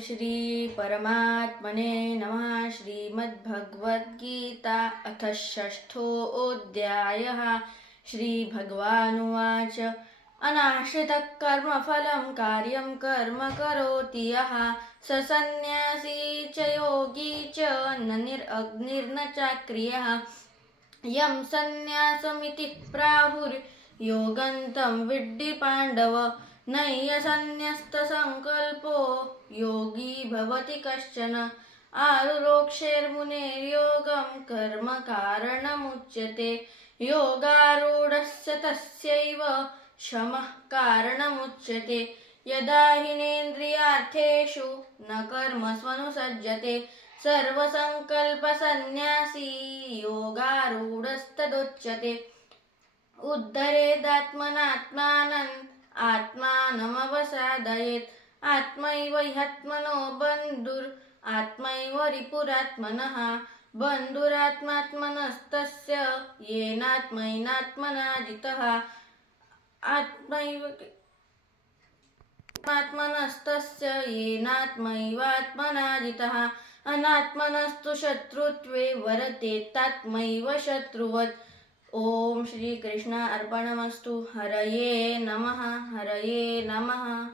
श्री परमात्मने नमः श्रीमद्भगवद्गीता अथ षष्ठोऽध्यायः। श्रीभगवानुवाच अनाश्रितकर्मफलं कार्यं कर्म करोति यः। स सन्न्यासी च योगी च न निरग्निर्न चाक्रियः। यं सन्न्यासमिति प्राहुर्योगन्तं विड्डि पाण्डव नैयसन्न्यस्तसङ्कल्पो योग भवति कश्चन। आरुरोक्षेर्मुनेर्योगं कर्म कारणमुच्यते। योगारूढस्य तस्यैव शमः कारणमुच्यते। यदा हिनेन्द्रियार्थेषु न कर्मस्वनुसज्जते सर्वसङ्कल्पसन्न्यासी योगारूढस्तदुच्यते। उद्धरेदात्मनात्मानम् आत्मानमवसादयेत्। आत्मैव ह्यात्मनो बन्धुर्। आत्मैव रिपुरात्मनः बन्धुरात्मात्मनस्तस्य। येनात्मैनात्मना जितः आत्मैव आत्मनस्तस्य। येनात्मैवात्मना जितः अनात्मनस्तु शत्रुत्वे वरते तात्मैव शत्रुवत्। ॐ श्रीकृष्ण अर्पणमस्तु हरये नमः। हरये नमः।